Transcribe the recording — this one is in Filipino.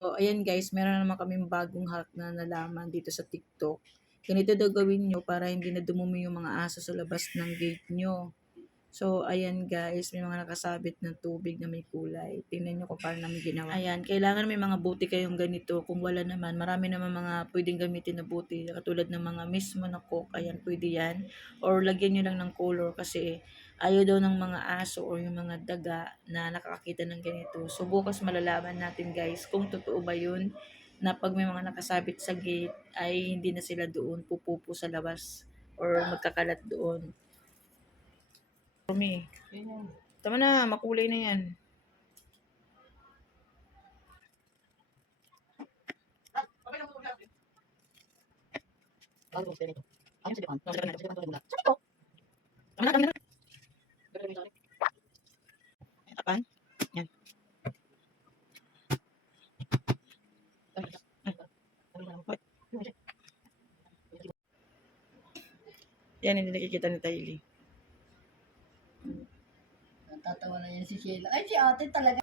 So, ayan guys, meron na naman kaming bagong hack na nalaman dito sa TikTok. Ganito daw gawin nyo para hindi na dumumi yung mga aso sa labas ng gate nyo. So, ayan guys, may mga nakasabit ng tubig na may kulay. Tingnan nyo kung paano namin ginawa. Ayan, kailangan may mga buti kayong ganito. Kung wala naman, marami naman mga pwedeng gamitin na buti. Katulad ng mga mismo na coke, ayan, pwede yan. Or lagyan nyo lang ng color kasi ayaw daw ng mga aso or yung mga daga na nakakakita ng ganito. So, bukas malalaman natin guys kung totoo ba yun na pag may mga nakasabit sa gate ay hindi na sila doon pupupo sa labas or magkakalat doon. Rumi, tama na, makulay na yan. Bago ko nito. Ayun sa depan. Sa depan, sa depan ko muna. Tama na, tama na. Tapan. Yan, hindi nakikita ni Tylee. Tatawa na yan si Sheila. Ay, si ate talaga.